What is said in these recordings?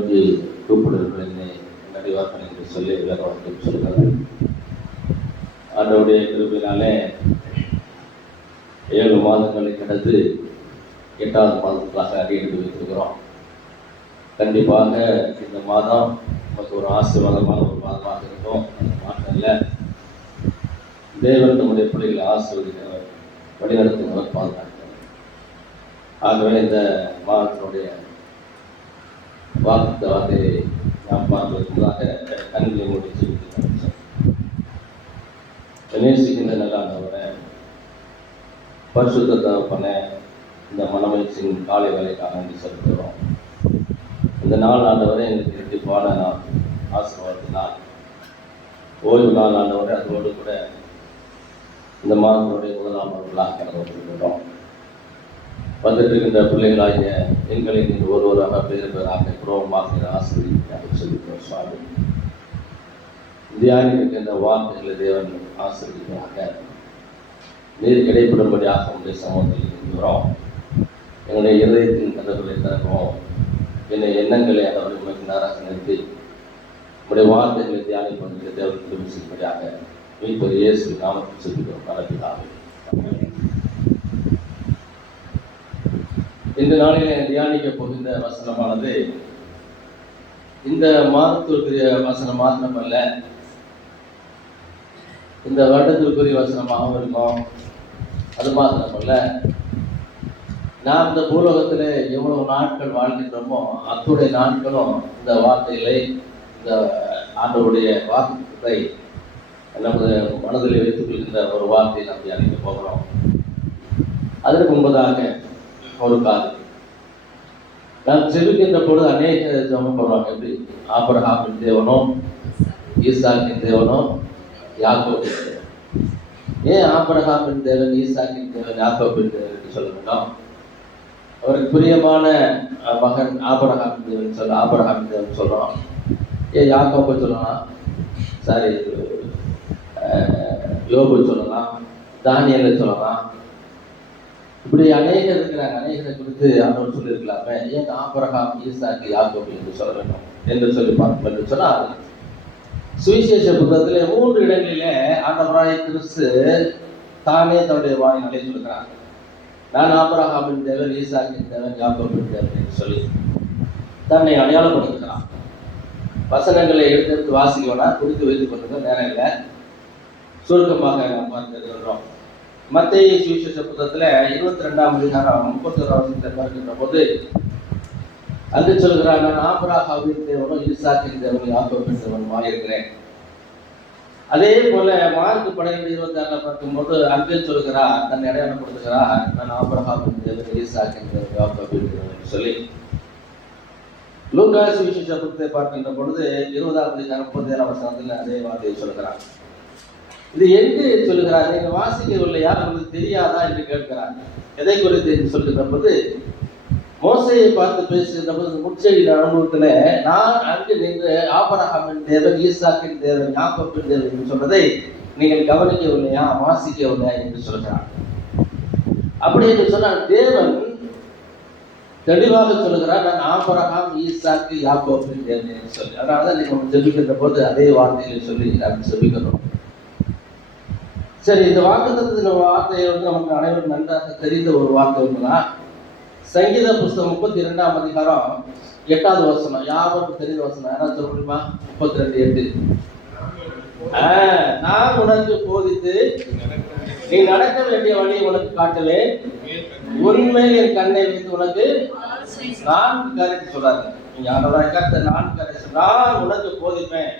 நோக்கி கூப்பிடுங்கள் என்னை நடிவார்கள் என்று சொல்லி வேற வார்த்தை சொல்கிறார். ஆண்டவருடைய கிருபையினாலே 7 மாதங்களை கடந்து 8வது மாதங்களாக அடியெடுத்து வைத்திருக்கிறோம். கண்டிப்பாக இந்த மாதம் நமக்கு ஒரு ஆசீர்வாதமான ஒரு மாதமாக இருக்கும். அந்த மாதங்களில் தேவன் நம்முடைய பிள்ளைகளை ஆசீர்வதிக்கிறவர், வழிநடத்துகிறவர், பாதுகாக்கிறவர். ஆகவே இந்த மாதத்தினுடைய வார்த்தையை நாம் பார்ப்பதற்காக கண்களை முடிச்சு நேசிக்கின்ற நல்ல ஆண்டவரை, பரிசுத்த தகப்பனே, இந்த மனமகிழ்ச்சியின் காலை வேலைக்காக நன்றி செலுத்துகிறோம். இந்த நாள் ஆண்டவரை எங்களுக்கு இரட்டிப்பான நாள், ஆசீர்வாதத்தினால் ஓய்வு நாள் ஆண்டவரை, அதோடு கூட இந்த மாதத்தினுடைய 1ஆம் நாளாக கடந்துகிறோம். வந்துட்டு இருக்கின்ற பிள்ளைகளாகிய எங்களை நீங்கள் ஒருவராக பேராக குரோமாக ஆசிரியர் சொல்லிக்கிறோம். சுவாமி, தியானிக்கின்ற வார்த்தைகளை தேவன் ஆசிரியராக நீர் கிடைப்படும்படியாக உடைய சமூகத்தில் இருக்கிறோம். எங்களுடைய இதயத்தின் கதவுகளை திறக்கிறோம். என்னுடைய எண்ணங்களை அவர்கள் உங்களுக்கு நேராக நிறுத்தி உடைய வார்த்தைகளை தியானிப்பதற்கு தேவனுக்கு விசிப்படியாக மீட்பது இயேசு நாமத்தில் சொல்லிக்கிறோம். பலப்பிதாவே, இந்த நாளிலே தியானிக்க போகின்ற வசனமானது இந்த மாதத்திற்குரிய வசனம் மாத்திரமல்ல, இந்த வருடத்திற்குரிய வசனமாகவும் இருக்கும். அது மாத்திரமல்ல, நாம் இந்த பூலோகத்தில் எவ்வளவு நாட்கள் வாழ்கின்றோமோ அத்துடைய நாட்களும் இந்த வார்த்தைகளை, இந்த ஆண்டவருடைய வார்த்தை நமது மனதில் வைத்துக் கொள்கின்ற ஒரு வார்த்தையை நாம் தியானிக்க போகிறோம். அதற்கு முன்பதாக ஒரு காரியம், நாம் செலுக்கின்ற பொழுது அநேக ஜெபம் பண்ணுவாங்க. எப்படி? ஆபிரகாமின் தேவனும் ஈசாக்கின் தேவனும் யாக்கோபின் தேவன். ஏன் ஆபிரகாமின் தேவன், ஈசாக்கின் தேவன், யாக்கோபின் தேவன் என்று சொல்ல வேண்டும்? அவருக்கு பிரியமான மகன் ஆபிரகாமின் தேவன் சொல்ல ஆபிரகாமின் தேவன் சொல்றோம். ஏன் யாக்கோபை சொல்லலாம்? சாரி, யோபு சொல்லலாம், தானியலை சொல்லலாம். இப்படி அநேகர் இருக்கிறாங்க. அநேகரை குறித்து ஆண்டவர் சொல்லியிருக்கலாமே, ஏன் ஆபிரகாம், ஈசாக்கு, யாக்கோபு என்று சொல்ல வேண்டும் என்று சொல்லி பார்க்கும் என்று சொன்னால், சுவிசேஷ புத்தகத்திலே 3 இடங்களிலே ஆண்டவராகிய கிறிஸ்து தானே தன்னுடைய வாயினாலே சொல்லுகிறார், நான் ஆபிரகாமின் தேவன், ஈசாக்கின் தேவன், யாக்கோபின் தேவன் என்று சொல்லி தன்னை அடையாளப்படுத்துகிறார். வசனங்களை எடுத்து வாசிக்கணும்னா குறித்து வைத்துக் கொண்டிருக்க நேரம் இல்லை. சுருக்கமாக நாம் பார்த்துக்கிறோம். மத்தேயு சுவிசேஷ புத்தகத்தில் 22ஆம் அதிகாரம் 31 பார்க்கின்ற போது அங்கு சொல்கிறார், நான் ஆபிரகாமின் தேவனும் ஈசாக்கின் தேவனும் யாக்கோபின் தேவனும் இருக்கிறேன். அதே போல மார்க் 12:26 பார்க்கும்போது அங்கே சொல்கிறார், தன்னை அடையாளப்படுத்துகிறார், நான் ஆபிரகாமின் தேவன், ஈசாக்கின் தேவன், யாக்கோபின் தேவன் என்று சொல்லி. லூக்கா சுவிசேஷ புத்தகத்தை பார்க்கின்ற பொழுது 20ஆம் அதிகாரம் 37 அதே வார்த்தையை சொல்கிறார். இது எங்கு சொல்லுகிறார்? நீங்கள் வாசிக்கவில்லையா, உங்களுக்கு தெரியாதா என்று கேட்கிறார். எதை குறித்து சொல்லுகிற போது, மோசையை பார்த்து பேசுகின்ற போது முச்செய்தி அனுபவத்தில் நான் அங்கு நின்று ஆபிரகாமின் தேவன், ஈசாக்கின் தேவன், யாக்கோபின் தேவன் என்று சொன்னதை நீங்கள் கவனிக்கவில்லையா, வாசிக்கவில்லையா என்று சொல்கிறார். அப்படி என்று சொன்னால் தேவன் தெளிவாக சொல்லுகிறார், நான் ஆபிரகாம், ஈசாக்கு, யாக்கோபின் தேவன் என்று சொல்லி. அதனால தான் நீங்கள் ஜெபிக்கின்ற போது அதே வார்த்தைகளை சொல்லி நாம் ஜெபிக்கிறோம். சரி, இந்த வாக்குத்தத்தத்தின் வார்த்தையை நமக்கு அனைவரும் நன்றாக தெரிந்த ஒரு வார்த்தை ஒன்றுதான். சங்கீத புஸ்தகம் 32ஆம் அதிகாரம் 8வது வசனம், யாருக்கும் தெரிந்த வசனம், யாராவது சொல்ல முடியுமா? 32:8. நான் உனக்கு போதித்து நீ நடக்க வேண்டிய வழி உனக்கு காட்டுவேன், உண்மையில் என் கண்ணை வைத்து உனக்கு 4 காரியத்தை சொல்றாங்க. நீங்க அதோட கருத்தை 4 காரியம் நான் உனக்கு போதிப்பேன்,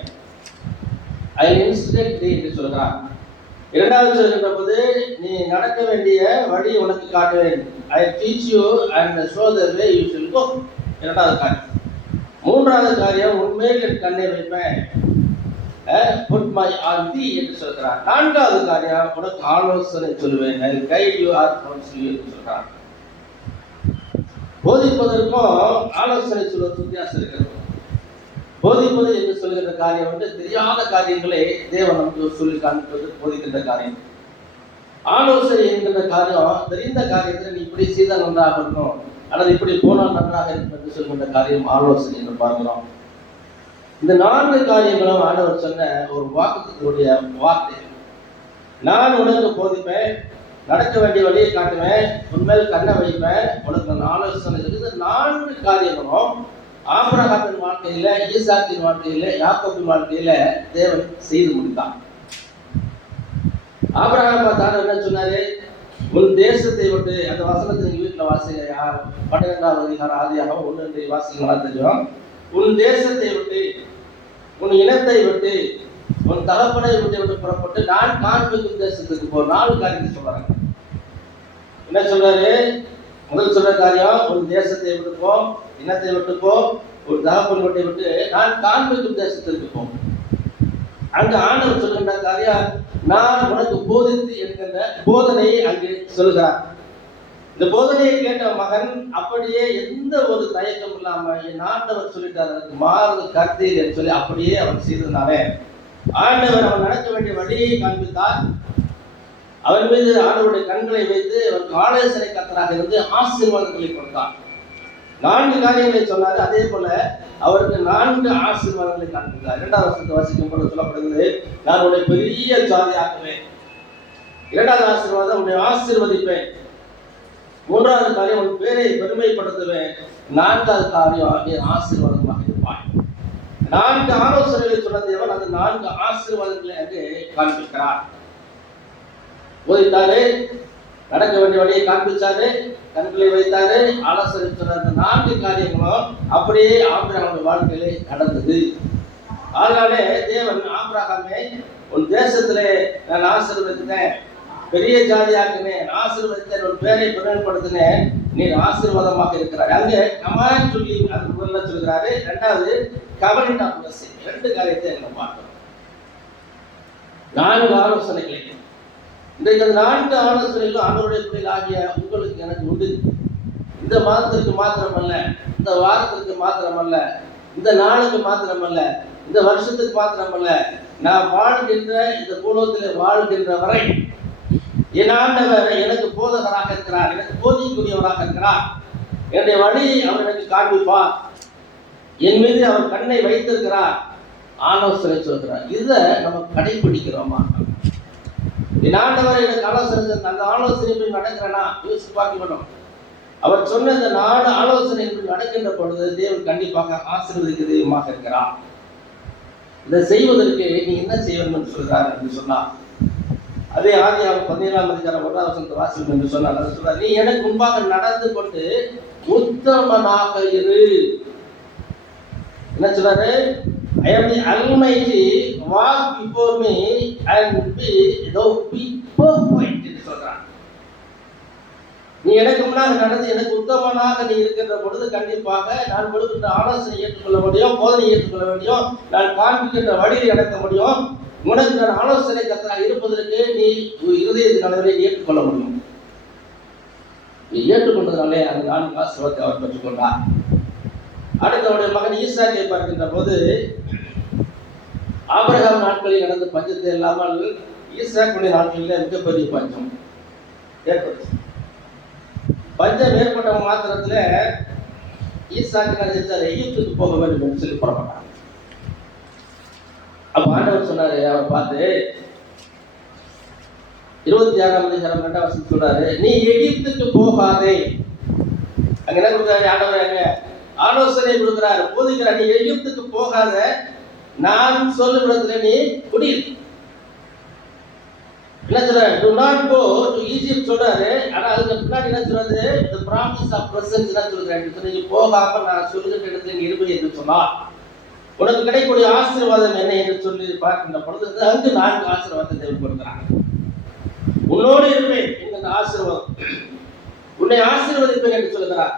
ஐ இன்ஸ்ட்ரக்ட் என்று சொல்கிறான். 2வது சொல்கின்ற போது, நீ நடக்க வேண்டிய வழி உனக்கு காட்டுவேன், I teach you and show the way you shall go. 2வது காரியம். 3வது காரியம், உண்மையில் என் கண்ணை வைப்பேன், புட் மை ஆன் தி என்று சொல்கிறான். 4வது காரியம், உனக்கு ஆலோசனை சொல்லுவேன், ஐ guide you are council you என்று சொல்கிறான். போதிப்பதற்கும் ஆலோசனை சொல்வதற்கு வித்தியாசம் இருக்கிறது. போதிப்பது என்று சொல்கின்ற காரியம் தெரியாத காரியங்களை தேவன் நமக்கு சொல்லி காண்பிப்பது போதிக்கின்ற காரியம். ஆலோசனை என்கின்ற காரியம் தெரிந்த காரியத்தில் நீ இப்படி செய்தால் நன்றாக இருக்கும், அல்லது இப்படி போனால் நன்றாக இருக்கும் என்று சொல்கின்ற காரியம் ஆலோசனை என்று பார்க்கிறோம். இந்த 4 காரியங்களும் ஆண்டவர் சொன்ன ஒரு வாக்குத்தத்தனுடைய வார்த்தை. நான் உனக்கு போதிப்பேன், நடக்க வேண்டிய வழியை காட்டுவேன், உன்மேல் கண்ணை வைப்பேன், உனக்கு நான் ஆலோசனை. இந்த 4 காரியங்களும் ஆபிரகாமின் வாழ்க்கையில, ஈசாக்கின் வாழ்க்கையில, யாக்கோபின் வாழ்க்கையில தேவன் செய்து முடித்தான். ஆபிரகாம் பார்த்தாரு, என்ன சொன்னாரு? உன் தேசத்தை விட்டு, அந்த வசனத்தை நீங்க வீட்டுல வாசிங்க, 12வது அதிகாரம் ஆதியாகமம் 1 வாசிங்களா தெரியும். உன் தேசத்தை விட்டு, உன் இனத்தை விட்டு, உன் தகப்பனை விட்டு புறப்பட்டு நான் காண்பிக்கும் தேசத்துக்கு போ. 4 காரியத்தை சொல்றாங்க. என்ன சொல்றாரு? முதல் சொல்ற காரியம், உன் தேசத்தை விட்டு போ, இனத்தை விட்டு போ, ஒரு தகப்பன் வீட்டை விட்டு நான் காண்பிக்கும் தேசத்திற்கு போ. அங்க ஆண்டவர் சொல்கின்ற காரியம், நான் உனக்கு போதித்து என்கின்ற போதனையை அங்கு சொல்கிறார். இந்த போதனையை கேட்ட மகன் அப்படியே எந்த ஒரு தயக்கம் இல்லாம, என் ஆண்டவர் சொல்லிட்டார், அதுக்கு மாறுது கருத்தில் என்று சொல்லி அப்படியே அவன் செய்திருந்தானே. ஆண்டவர் அவன் நடக்க வேண்டிய வழியை காண்பித்தார். அவன் மீது ஆண்டவருடைய கண்களை வைத்து அவருக்கு ஆலோசனை கர்த்தராக இருந்து ஆசீர்வாதங்களை கொடுத்தார். 4 காரியங்களை சொன்னாரு. அதே போல அவருக்கு 4 ஆசீர்வாதங்களை காண்பித்தார். 2வது வசனத்தை வாசிக்கும் போது சொல்லப்படுகிறது, நான் உன்னை பெரிய ஜாதி ஆக்குவேன். 2வது ஆசீர்வாதம், உன்னை ஆசீர்வதிப்பேன். 3வது காரியம், உன் பேரை பெருமைப்படுத்துவேன். 4வது காரியம், நீ ஆசீர்வாதமாக இருப்பாய். 4 ஆலோசனைகளை சொன்ன தேவன் அந்த 4 ஆசீர்வாதங்களை அங்கு காண்பிக்கிறார். போதித்தாரு, நடக்க வேண்டிய வழியை காண்பிச்சாரு, கண்களை வைத்தாரு, ஆலோசனை சொன்ன அந்த 4 காரியங்களும் அப்படியே ஆபிரகாமுடைய வாழ்க்கையிலே நடந்தது. அதனாலே தேவன் ஆபிரகாமை, உன் தேசத்திலே நான் ஆசீர்வதித்தேன், பெரிய ஜாதியாக்கினேன், ஆசீர்வதித்தேன், உன் பேரை பெருமைப்படுத்தினேன், நீ ஆசீர்வாதமாக இருக்கிறாய். அங்கே கமான் சொல்லி அது முதல்ல சொல்கிறாரு. 2வது கவனிட் ஆஃப் பிளெஸிங். 2 காரியத்தை நம்ம பார்க்கிறோம். 4 ஆலோசனைகளை. இன்றைக்கு 4 ஆலோசனைகளும் ஆண்டவருடைய பிள்ளைகளாகிய உங்களுக்கு எனக்கு உண்டு. இந்த மாதத்திற்கு மாத்திரமல்ல, இந்த வாரத்திற்கு மாத்திரமல்ல, இந்த நாளுக்கு மாத்திரமல்ல, இந்த வருஷத்துக்கு மாத்திரமல்ல, நான் வாழ்கின்ற இந்த பூலோகத்தில் வாழ்கின்ற வரை என் ஆண்டவர் எனக்கு போதகராக இருக்கிறார், எனக்கு போதிக்கக்கூடியவராக இருக்கிறார். என்னுடைய வழியை அவர் எனக்கு காண்பிப்பார், என் மீது அவர் கண்ணை வைத்திருக்கிறார், ஆலோசனை சொல்கிறார். இதை நம்ம கடைபிடிக்கிறோமா? என் ஆண்டவர் எனக்கு ஆலோசனை, அந்த ஆலோசனை நடக்கிறேன்னா யோசிச்சு பார்க்கணும். அவர் சொன்ன இந்த 4 ஆலோசனை நடக்கின்ற பொழுது தேவன் கண்டிப்பாக ஆசீர்வதிக்க தெய்வமாக இருக்கிறார். இதை செய்வதற்கு நீ என்ன செய்ய வேண்டும் என்று சொல்கிறார் என்று சொன்னார். அதே ஆதியாகமம் 17ஆம் அதிகாரம் 1வது வசனத்தை வாசிக்கும் என்று சொன்னார். அதை சொல்றார், நீ எனக்கு முன்பாக நடந்து கொண்டு உத்தமனாக இரு. என்ன சொல்றாரு? I am the Almighty, walk before me and be perfect என்று சொல்றார். நீ எனக்கு முன்னாக நடந்து எனக்கு உத்தமனாக நீ இருக்கின்ற பொழுது கண்டிப்பாக நான் கொடுக்கின்ற ஆலோசனை ஏற்றுக்கொள்ள முடியும், போதனை ஏற்றுக்கொள்ள முடியும், நான் காண்பிக்கின்ற வழியை நடக்க முடியும். உனக்கு நான் ஆலோசனை கர்த்தராக இருப்பதற்கு நீ இருதயத்தின் அளவிலே ஏற்றுக்கொள்ள முடியும். நீ ஏற்றுக்கொண்டதுனாலே அந்த 4 ஆசீர்வாதத்தை அவர் பெற்றுக்கொண்டார். அடுத்தவருடைய மகன் ஈசாக்கை பார்க்கின்ற போது ஆபிரகாம் நாட்களில் நடந்த பஞ்சத்தை இல்லாமல் ஈசாக்குடைய நாட்களில் மிகப்பெரிய பஞ்சம் ஏற்படுச்சு. பஞ்சம் ஏற்பட்ட மாத்திரத்துல ஈசாக்கு எகிப்துக்கு போக வேண்டும் என்று சொல்லி புறப்பட்டார். அப்ப ஆண்டவர் சொன்னாரு, அவர் பார்த்து 26ஆம் அதிகாரம் 2வது வசனம் சொல்றாரு, நீ எகிப்துக்கு போகாதே. அங்க என்ன கொடுக்குறாரு ஆண்டவர்? அங்க ஆலோசனை கொடுக்கிறார், போதிக்கிறார். நீ எகிப்துக்கு போகாத, நான் சொல்லும் இடத்துல நீ குடியிரு. என்ன சொல்றாரு? do not go to Egypt சொல்றாரு. ஆனா அதுக்கு பின்னாடி என்ன சொல்றாரு? the promise of presence என்ன சொல்றாரு? நீ போகாம நான் சொல்லுகிற இடத்துல நீ இருப்பீ என்று சொன்னார். உனக்கு கிடைக்கக்கூடிய ஆசீர்வாதம் என்ன என்று சொல்லி பார்க்கின்ற பொழுது அங்கு 4 ஆசீர்வாதத்தை தேவன் கொடுக்கிறார். உன்னோடு இருப்பேன் என்கிற ஆசீர்வாதம், உன்னை ஆசீர்வதிப்பேன் என்று சொல்கிறார்.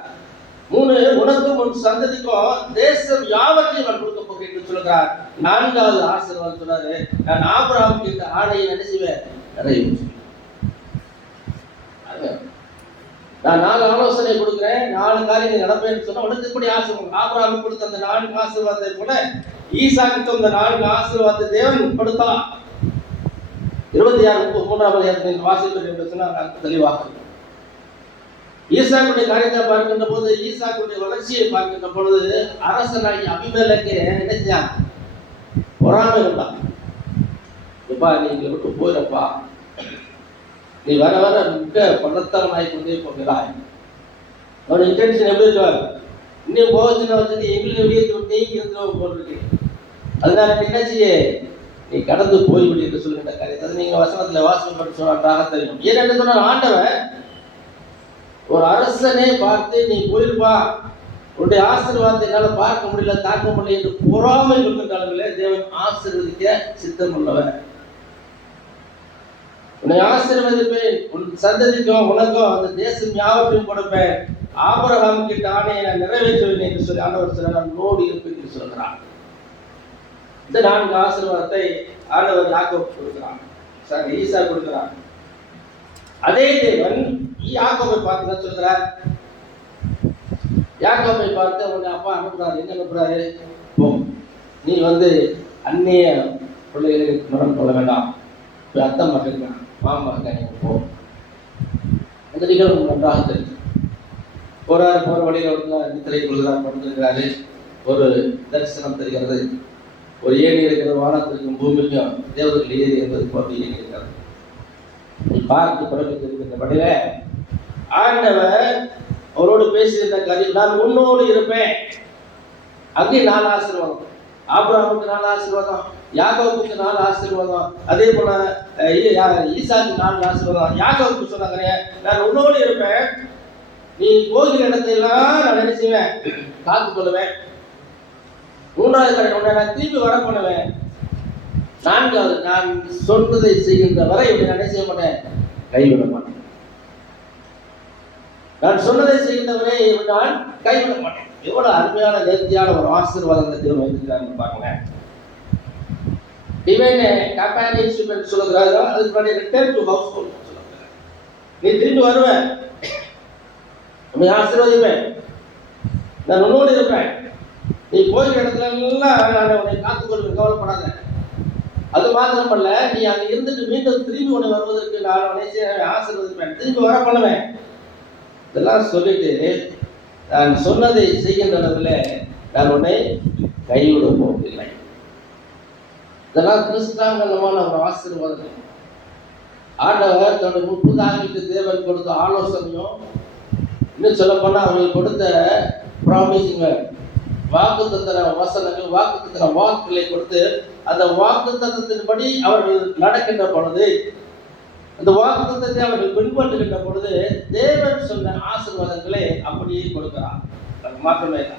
3, உனக்கும் உன் சந்ததிக்கும் தேசம் யாவற்றையும் நான் கொடுக்க போகிறேன் என்று சொல்கிறார். 4வது ஆசீர்வாதம் சொல்றாரு, நான் ஆபிரகாமுக்கு இந்த ஆணையை நினைச்சுவேன் நிறைவேற்று. நான் 4 ஆலோசனை கொடுக்கிறேன், 4 காரியங்கள் நடப்பேன்னு சொன்னா உனக்கு கூடிய ஆசீர்வாதம். ஆபிரகாமுக்கு கொடுத்த அந்த 4 ஆசீர்வாதத்தை போல ஈசாக்குக்கு அந்த 4 ஆசீர்வாதத்தை தேவன் கொடுத்தார். 26 3ஆம் அதிகாரத்தில் வாசிப்பேன் என்று சொன்னால் தெளிவாக. ஈசாக்குடைய காரியத்தை பார்க்கின்ற போது, ஈசாக்குடைய வளர்ச்சியை பார்க்கின்ற பொழுது, அரசனாகி அபிமெலேக்கு நினைச்சான், பொறாமை உண்டான். எப்பா நீ எங்களை விட்டு போயிடப்பா, நீ வர வர மிக பணத்தவனாய் கொண்டே போகிறாய். அவன் இன்டென்ஷன் எப்படி இருக்கார், இன்னும் போச்சுன்னா வச்சுட்டு எங்களுக்கு வெளியே நீங்க இருந்தவங்க போட்டிருக்கு. அதனால நீ என்ன செய்ய, நீ கடந்து போய்விடு என்று சொல்கின்ற காரியத்தை அது நீங்க வசனத்துல வாசகம் பண்ணி சொன்னாங்க தெரியும். ஏன்னு சொன்ன ஆண்டவன் ஒரு அரசனே பார்த்து நீ போயிருப்பா, உன்னுடைய ஆசீர்வாதத்தை என்னால பார்க்க முடியல, தாக்க முடியல என்று பொறாமை கொள்கின்ற அளவிலே தேவன் ஆசீர்வதிக்க சித்தம் உள்ளவர். உன்னை ஆசீர்வதிப்பேன், உன் சந்ததிக்கும் உனக்கும் அந்த தேசம் யாவற்றையும் கொடுப்பேன், ஆபிரகாம் கிட்ட ஆணையை நான் நிறைவேற்றுவேன் என்று சொல்லி ஆண்டவர் சில நான் நோடி இருப்பேன் என்று சொல்கிறான். இந்த 4 ஆசீர்வாதத்தை ஆண்டவர் யாக்கோபுக்கு கொடுக்கிறான், ஈசா கொடுக்கிறான். அதே தேவன் யாக்கோபை பார்த்து சொல்கிறார், யாக்கோபை பார்த்து உன்னை அப்பா அனுப்புறாரு. எங்க அனுப்புறாரு, போ நீ அந்நிய பிள்ளைகளுக்கு மனம் கொள்ள வேண்டாம், அத்தை மகன் மாமா நீங்க போ. அந்த நிகழ்வு நன்றாக தெரியும். போறாரு, போற வழியில நித்திரை கொள்கிறார், படுத்திருக்கிறாரு. ஒரு தரிசனம் தெரிகிறது, ஒரு ஏணி இருக்கிற வானத்திற்கும் பூமிக்கும் தேவர்கள் ஏறி என்பது போட்டு ஏறி இருக்கிறது. நீ பார்த்து பிறகு தெரிவிக்கின்றபடியில ஆண்டவர் அவரோடு பேசுகின்ற காரியம், நான் உன்னோடு இருப்பேன். அங்கே 4 ஆசீர்வாதம், ஆபிரகாமுக்கு 4 ஆசீர்வாதம், யாக்கோபுக்கு 4 ஆசீர்வாதம், அதே போல ஈசாக்கு 4 ஆசீர்வாதம். யாக்கோபுக்கு சொன்னாங்க, நான் உன்னோடு இருப்பேன், நீ போகிற இடத்தையெல்லாம் நான் என்ன செய்வேன், காத்துக் கொள்ளுவேன். 3வது காரியம், உன்னை நான் திரும்பி வர பண்ணுவேன். 4வது, நான் சொன்னதை செய்கின்ற வரை இப்படி நான் செய்ய மாட்டேன், கைவிட மாட்டேன். நான் சொன்னதை செய்கின்றவரை நான் கைவிட மாட்டேன். எவ்வளவு அருமையான நேர்த்தியான ஒரு ஆசீர்வாதத்தை தேவன் வைத்திருக்கிறாங்க பாருங்க. டிவைன் கம்பானியன்ஷிப் என்று சொல்லுகிறாங்க. அதுக்கு முன்னாடி ரிட்டர்ன் டு ஹவுஸ் ஹோல்ட் சொல்லுகிறாங்க. நீ திரும்பி வருவேன், உன்னை ஆசீர்வதிப்பேன், நான் உன்னோடு இருப்பேன், நீ போகிற இடத்துல எல்லாம் நான் உன்னை காத்துக்கொள்வேன், கவலைப்படாத. அது மாத்திரமல்ல, நீ அங்க இருந்துட்டு மீண்டும் திரும்பி உன்னை வருவதற்கு நான் உன்னை ஆசீர்வதிப்பேன், திரும்பி வர பண்ணுவேன். இதெல்லாம் சொல்லிட்டு நான் சொன்னதை செய்கின்ற அளவில் நான் உன்னை கைவிட போவதில்லை. இதெல்லாம் கிறிஸ்தாங்கமான ஒரு ஆசீர்வாதம். ஆண்டவர் தன்னுடைய 30 ஆண்டுகளுக்கு தேவன் கொடுத்த ஆலோசனையும், இன்னும் சொல்ல போனால் அவர்கள் கொடுத்த ப்ராமிசிங் வாக்குத்தத்தன வசனங்கள், வாக்குத்தத்தன வாக்குகளை கொடுத்து அந்த வாக்குத்தத்தத்தின்படி அவர்கள் நடக்கின்ற பொழுது, அந்த வாக்குத்தத்தத்தை அவர்கள் பின்பற்றுகின்ற பொழுது தேவன் சொன்ன ஆசீர்வாதங்களை அப்படியே கொடுக்கிறார். அது மாற்றமே இல்லை.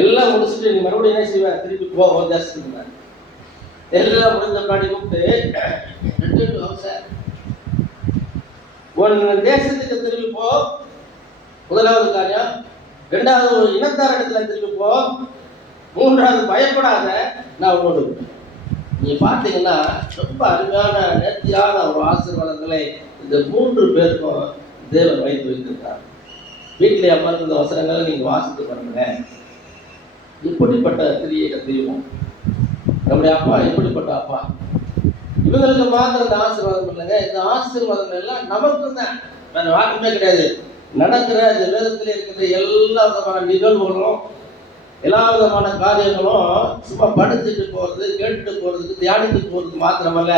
எல்லாம் முடிச்சுட்டு நீ மறுபடியும் என்ன செய்வேன், திருப்பி போவோம் தேசத்துக்கு. எல்லாம் முடிந்த முன்னாடி கூப்பிட்டு உன் தேசத்துக்கு திரும்பி போ, 1வது காரியம். 2வது, ஒரு இனத்தார் இடத்துல திரும்பி போ. 3வது, பயப்படாத, நான் உன்னோடு. நீ பார்த்தீங்கன்னா ரொம்ப அருமையான நேர்த்தியான ஒரு ஆசீர்வாதங்களை இந்த 3 பேருக்கும் தேவன் வைத்திருக்கிறார். வீட்டிலே அமர்ந்த வசனங்களை நீங்க வாசித்து பாருங்க. இப்படிப்பட்ட கிரியைகளை தெய்வம் நம்முடைய அப்பா, இப்படிப்பட்ட அப்பா. இவங்களுக்கு மாத்திரம் இந்த ஆசீர்வாதம் இல்லைங்க, இந்த ஆசீர்வாதங்கள் எல்லாம் நமக்கு தான், வேற யாருக்குமே கிடையாது. நடக்கிற இந்த வேதத்தில் இருக்கிற எல்லா விதமான நிகழ்வுகளும், எல்லா விதமான காரியங்களும் சும்மா படிச்சுட்டு போறது, கேட்டுட்டு போறதுக்கு, தியானித்து போறதுக்கு மாத்திரமல்ல,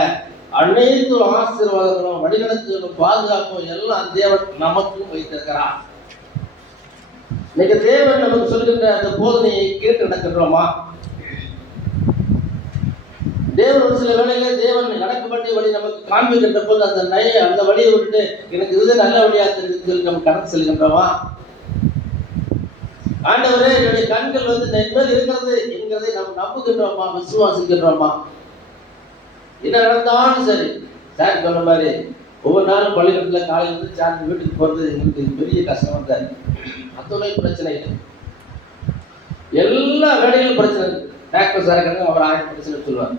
அனைத்து ஆசீர்வாதங்களும், வழிநடத்துகளும், பாதுகாப்பும் எல்லாம் தேவன் நமக்கும் வைத்திருக்கிறார். இன்னைக்கு தேவன் நமக்கு சொல்கின்ற அந்த போதனையை கேட்டு நடக்கின்றோமா? தேவன் ஒரு சில வேளையில தேவன் நடக்க வேண்டிய வழி நமக்கு காண்பிக்கின்ற போது அந்த வழியை விட்டு எனக்கு இது நல்ல வழியா தெரிவித்து நம்ம கடந்து செல்கின்றோமா? ஆண்டவரே, என்னுடைய கண்கள் நென்மேல் இருக்கிறது என்கிறதை நாம் நம்புகின்றோமா, விசுவாசிக்கின்றோமா? என்ன நடந்தாலும் சரி, சார் சொன்ன மாதிரி ஒவ்வொரு நாளும் பள்ளிக்கூடத்தில் காலையில் சார்ஜ் வீட்டுக்கு போகிறது எங்களுக்கு பெரிய கஷ்டம் தான். அத்துணை பிரச்சனை இல்லை, எல்லா வேலையிலும் பிரச்சனை இருக்கு. டாக்டர் சார் அவர் 1000 பிரச்சனை சொல்லுவார்.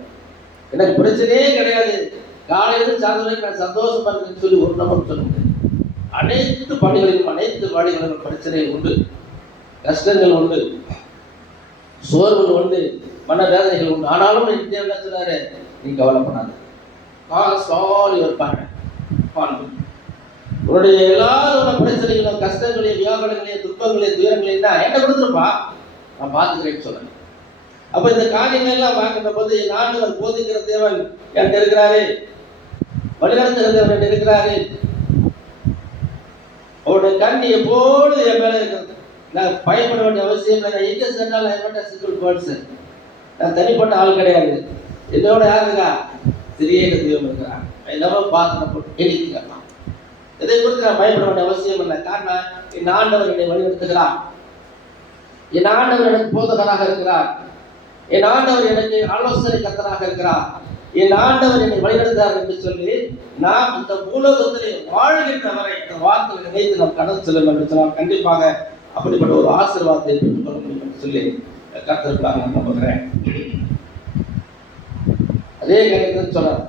எனக்கு பிரச்சனையே கிடையாது, காலையிலிருந்து சார்ஜ் வரைக்கும் நான் சந்தோஷமா இருக்குன்னு சொல்லி ஒரு நபர் சொல்ல முடியாது. அனைத்து பணிகளிலும் அனைத்து வாடிகளிலும் பிரச்சனை உண்டு, கஷ்டங்கள் உண்டு, சோர்வுகள் உண்டு, மன வேதனைகள் உண்டு. ஆனாலும் என்ன சொன்னாரு, நீ கவலைப்படாது, உன்னுடைய எல்லாரோட பிரச்சனைகளும் கஷ்டங்களையும் வியாபாரங்களையும் துன்பங்களையும் துயரங்களையும் தான் என்கிட்ட கொடுத்துருப்பா, நான் பார்த்துக்கிறேன்னு சொல்றேன். அப்ப இந்த காரியங்கள் எல்லாம் பார்க்கின்ற போது என் ஆண்டவர் போதிக்கிற தேவன் என்கிட்ட இருக்கிறாரு, வழிநடத்துகிற தேவன் என்கிட்ட இருக்கிறாரு. அவருடைய கண் எப்போது என் மேல இருக்கிறது. நான் பயப்பட வேண்டிய அவசியம் இல்லை. நான் எங்க சென்றாலும் சிங்கிள் பர்சன், நான் தனிப்பட்ட ஆள் கிடையாது. என்னோட யார் இருக்கா? சிறிய தெய்வம் இருக்கிறான். எல்லாரும் பார்த்து போட்டு கேள்விக்கலாம். இதை குறித்து நான் பயப்பட வேண்டிய அவசியம் இல்லை. காரணம், என் ஆண்டவர் என்னை வழிநடத்துகிறார். என் ஆண்டவர் எனக்கு போதகராக இருக்கிறார். என் ஆண்டவர் எனக்கு ஆலோசனை கர்த்தராக இருக்கிறார். என் ஆண்டவர் என்னை வழிநடத்தார் என்று சொல்லி நாம் இந்த பூலோகத்திலே வாழ்கின்ற வரை இந்த வார்த்தையை நினைத்து நாம் கடந்து செல்லும் என்று சொன்னால் கண்டிப்பாக அப்படிப்பட்ட ஒரு ஆசீர்வாதத்தை பெற்றுக்கொள்ள முடியும் என்று சொல்லி கர்த்தருக்காக நான் நம்புகிறேன். அதே காரியத்தில் சொல்றார்,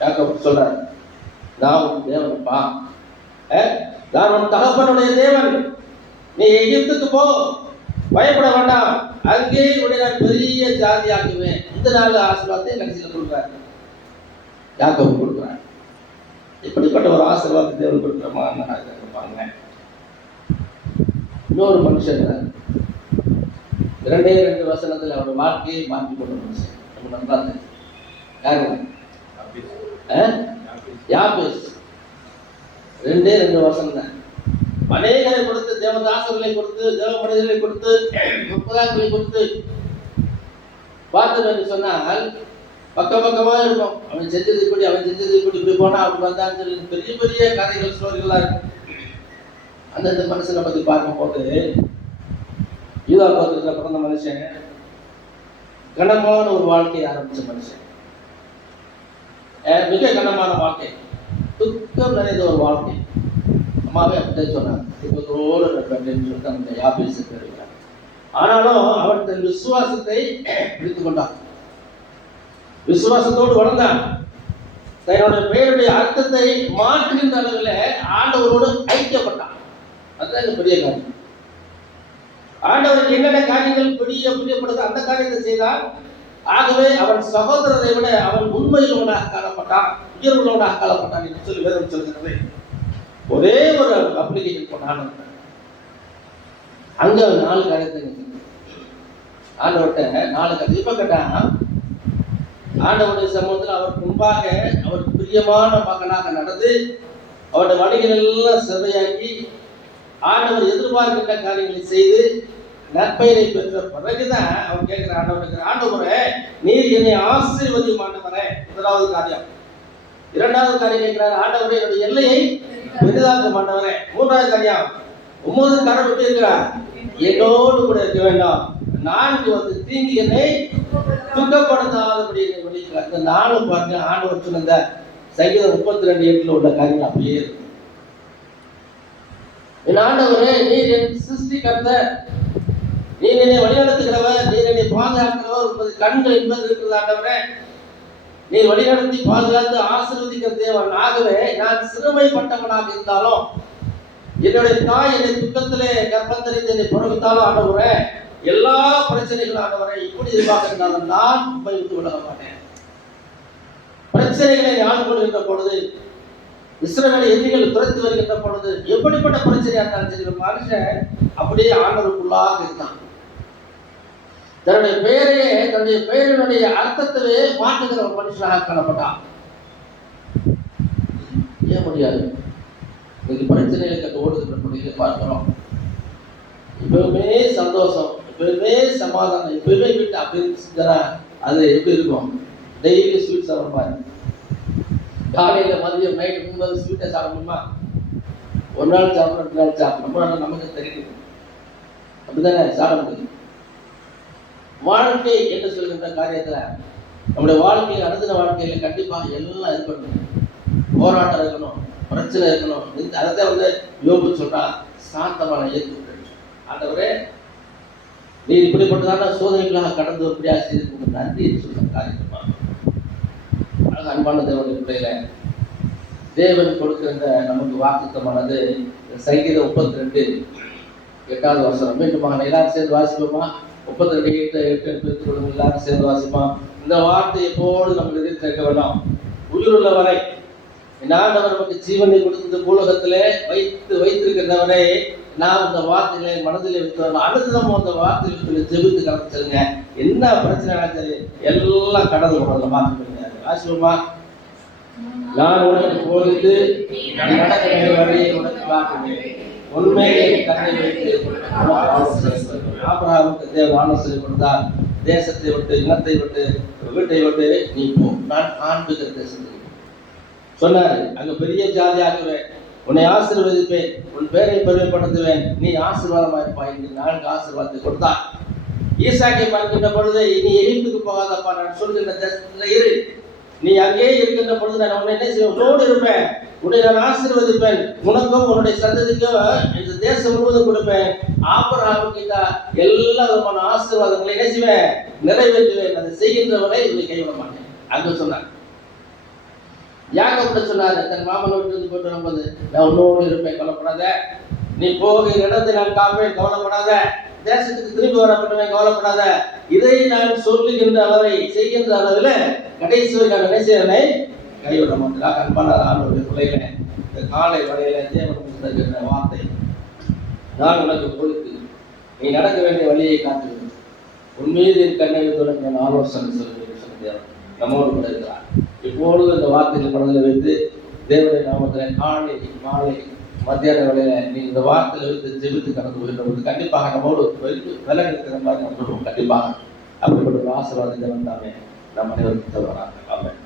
யாக்கோபு சொல்றார், நான் உன் தேவனப்பா, நான் உன் தகப்பனுடைய தேவன், நீ எகிப்துக்கு போ, பயப்பட வேண்டாம், அங்கே உடைய நான் பெரிய ஜாதி ஆக்குவேன். இந்த நாள் ஆசீர்வாதத்தை கடைசியில் கொடுக்குறாரு, யாக்கோபு கொடுக்குறாரு. இப்படிப்பட்ட ஒரு ஆசீர்வாதத்தை தேவன் கொடுக்குறோமா? இன்னொரு மனுஷன் 2 வசனத்தில் அவர் வாழ்க்கையை மாற்றி கொண்ட மனுஷன் நம்ம நம்பாங்க. யாரு? யாபேஸ். 2 வசனம் தான். அநேகரை கொடுத்து, தேவதாசர்களை கொடுத்து, தேவ மனிதர்களை கொடுத்து, முப்பதாக்களை கொடுத்து பார்த்தோம் என்று சொன்னால் பக்கமா இருக்கும். அவன் செஞ்சது இப்படி, அவன் செஞ்சது இப்படி போனா அப்படி வந்தான்னு சொல்லி பெரிய பெரிய கதைகள் ஸ்டோரிகளா இருக்கும். அந்த மனுஷனை பத்தி பார்க்கும்போது, யூதா கோத்திரத்தில் பிறந்த மனுஷன், கனமான ஒரு வாழ்க்கையை ஆரம்பிச்ச மனுஷன், மிக கனமான வாழ்க்கை, துக்கம் நிறைந்த ஒரு வாழ்க்கை. அம்மாவே அப்படியே சொன்னாங்க, துக்கத்தோடு சொல்லிட்டு அந்த யாபேசுக்கு இருக்கிறார். ஆனாலும் அவர் தன் விசுவாசத்தை பிடித்துக் கொண்டார், விசுவாசத்தோடு வளர்ந்தான். தன்னுடைய பெயருடைய அர்த்தத்தை மாற்றுகின்ற அளவில் ஆண்டவரோடு ஐக்கியப்பட்டான். அதுதான் பெரிய காரியம். ஆண்டவருக்கு என்னென்ன காரியங்கள் பிரியப்படுது அந்த காரியத்தை செய்தால், ஆகவே அவன் சகோதரரை விட அவன் உண்மையுள்ளவனாக காணப்பட்டான், உயர்வுள்ளவனாக காணப்பட்டான் என்று சொல்லி வேதம் சொல்கிறது. ஒரே ஒரு அப்ளிகேஷன் போனான், அங்க 4 காரியத்தை ஆண்டவர்கிட்ட 4 காரியம் இப்ப கேட்டான். ஆண்டவருடைய சமூகத்தில் அவருக்கு முன்பாக அவருக்கு பிரியமான மகனாக நடந்து அவருடைய வழிகள் எல்லாம் செவையாக்கி ஆண்டவர் எதிர்பார்க்கின்ற காரியங்களை செய்து நற்பெயரை பெற்ற பிறகுதான் அவர் கேட்கிற ஆண்டவர், ஆண்டவரே நீர் என்னை ஆசீர்வதியும் ஆண்டவரே. 1வது காரியம். 2வது காரியம் கேட்கிறார், ஆண்டவரே என்னுடைய எல்லையை பெரிதாக்க மாட்டவரே. 3வது காரியம், 9 கரம் விட்டு இருக்கிறார், என்னோடு கூட இருக்க வேண்டாம், 4 தீங்கு என்னை துக்கப்படுத்தாதபடி என்னை வெளிக்கிறார். இந்த 4 பாருங்க, ஆண்டவர் சொன்ன சங்கீதம் 32:8 உள்ள காரியங்கள் அப்படியே இருக்கு. என் ஆண்டவரே நீர் என் சிருஷ்டிகர்த்தர், நீர் என்னை வழிநடத்துகிறவர், நீர் என்னை பாதுகாக்கிறவர், உங்களது கண்கள் என்பது இருக்கிறது. ஆண்டவரே நீர் வழிநடத்தி பாதுகாத்து ஆசீர்வதிக்கிற தேவன். ஆகவே நான் சிறுமைப்பட்டவனாக இருந்தாலும், என்னுடைய தாய் என்னை துக்கத்திலே கர்ப்பந்தரித்து என்னை புறவித்தாலும், ஆண்டவரே எல்லா பிரச்சனைகளும் ஆண்டவரை இப்படி எதிர்பார்க்கிறார்கள், நான் உண்மை விட்டு விலக மாட்டேன். பிரச்சனைகளை ஆட்கொள்கின்ற பொழுது, இஸ்ரவேலை எதிரிகள் துரத்தி வருகின்ற பொழுது, எப்படிப்பட்ட பிரச்சனையா இருந்தாலும் சரி, மனுஷன் அப்படியே ஆண்டவருக்குள்ளாக இருந்தான். தன்னுடைய பெயரையே, தன்னுடைய பெயரினுடைய அர்த்தத்தையே மாற்றுகிற ஒரு மனுஷனாக காணப்பட்டான். ஏன் முடியாது? இன்னைக்கு பிரச்சனைகளை கண்டு ஓடுகின்ற பொழுது பார்க்கிறோம். எப்பவுமே சந்தோஷம், எப்பவுமே சமாதானம், எப்பவுமே வீட்டு அப்படின்னு செஞ்சா அது எப்படி இருக்கும்? டெய்லி ஸ்வீட் சாப்பிடுவாரு. காலையில மதியம் நைட்டு 3 ஸ்வீட்டை சாப்பிடணுமா? ஒரு நாள் சாப்பிடும், 2 நாள் சாப்பிடும், 3 நாள் நமக்கு தெரியும். அப்படித்தானே சாப்பிட முடியும். வாழ்க்கை என்று சொல்கின்ற காரியத்துல நம்முடைய வாழ்க்கையில், அனுதின வாழ்க்கையில கண்டிப்பாக எல்லாம் இருக்கணும். போராட்டம் இருக்கணும், பிரச்சனை இருக்கணும். அதை யோபு சொல்றா, சாந்தமான இயற்கை. ஆண்டவரே நீர் இப்படிப்பட்டதான சோதனைகளாக கடந்து எப்படியா செய்து நன்றி என்று சொல்ற காரியமா. அன்பான தேவனுடைய பிள்ளையில, தேவன் கொடுக்கின்ற நமக்கு வாக்குத்தமானது சங்கீதம் 32:8 வசனம். மீண்டும் எல்லாரும் சேர்ந்து வாசிப்போமா? 32:8 பிரித்துக் கொள்ளுங்க. எல்லாரும் சேர்ந்து வாசிப்போம். இந்த வார்த்தை எப்போது நம்ம எதிர்த்து கேட்க வேண்டாம். உயிருள்ள வரை என் ஆண்டவர் நமக்கு ஜீவனை கொடுத்து பூலகத்திலே வைத்திருக்கிறவரை நாம் இந்த வார்த்தைகளை மனதில் வைத்து அடுத்ததும் அந்த வார்த்தைகளை ஜெபித்து கடந்து செல்லுங்க. என்ன பிரச்சனை சரி எல்லாம் கடந்து கொள்ள மாற்றுங்க. ஆசிரியமா நான் உனக்கு போதித்து நடக்க வழியை உனக்கு காட்டுவேன், உண்மையை கண்ணை வைத்து ஆபிரகாமுக்கு தேவன் ஆலோசனை கொடுத்தார். தேசத்தை விட்டு, இனத்தை விட்டு, வீட்டை விட்டு நீ போ, நான் காண்பிக்கிற தேசத்துக்கு சொன்னாரு. அங்க பெரிய ஜாதி ஆகுவேன், உன்னை ஆசீர்வதிப்பேன், உன் பேரை பெருமைப்படுத்துவேன், நீ ஆசீர்வாதமாயிருப்பாய் என்று 4 ஆசீர்வாதத்தை கொடுத்தார். ஈசாக்கை பார்க்கின்ற பொழுது நீ எகிப்துக்கு போகாதப்பா, நான் சொல்கின்ற தேசத்துல இரு, நீ அங்கே இருக்கின்ற பொழுது நான் உன்னை என்ன செய்வேன், உன்னோடு இருப்பேன், உன்னை நான் ஆசீர்வதிப்பேன், உனக்கும் உன்னுடைய சந்ததிக்கும் இந்த தேசம் முழுவதும் கொடுப்பேன். ஆபிரகாமுக்கு எல்லா விதமான ஆசீர்வாதங்களை என்ன செய்வேன், நிறைவேற்றுவேன், அதை செய்கின்றவரை உன்னை கைவிட மாட்டேன் அங்கு சொன்னார். யாக்கோபு சொன்னாரு, தன் மாமன் வீட்டு போட்டு வரும்போது, நான் உன்னோடு இருப்பேன், கவலைப்படாத, நீ போகிற இடத்தை நான் காப்பேன், கவலைப்படாத, தேசத்துக்கு திரும்பி வரப்பட்டவன் கவலைப்படாத, இதை நான் சொல்லுகின்ற அளவை செய்கின்ற அளவில் கடைசி வரை நினைச்சேனை கைவிட மாட்டேன். அன்பான ஆண்டவருடைய பிள்ளைகளே, இந்த காலை வரையில தேவன் கொடுத்த வார்த்தை, நான் உனக்கு கொடுத்து நீ நடக்க வேண்டிய வழியை காட்டுவேன், உன் மீது என் கண்ணை வைத்து நான் ஆலோசனை சொல்லுவேன். நம்மோடு கூட இருக்கிறார். இப்பொழுது இந்த வார்த்தைகளை மனதில் வைத்து தேவனுடைய நாமத்தில் காலை மாலை மத்தியான வேளையில நீ இந்த வார்த்தையில வைத்து ஜெபித்து கடந்து போகின்ற கண்டிப்பாக நம்மோடு விலகி இருக்கிற மாதிரி நம்ம கண்டிப்பாக அப்படிப்பட்ட ஒரு ஆசீர்வாதத்தை வந்தாமே நம்ம அனைவருக்கும் தருவாங்க. ஆமென்.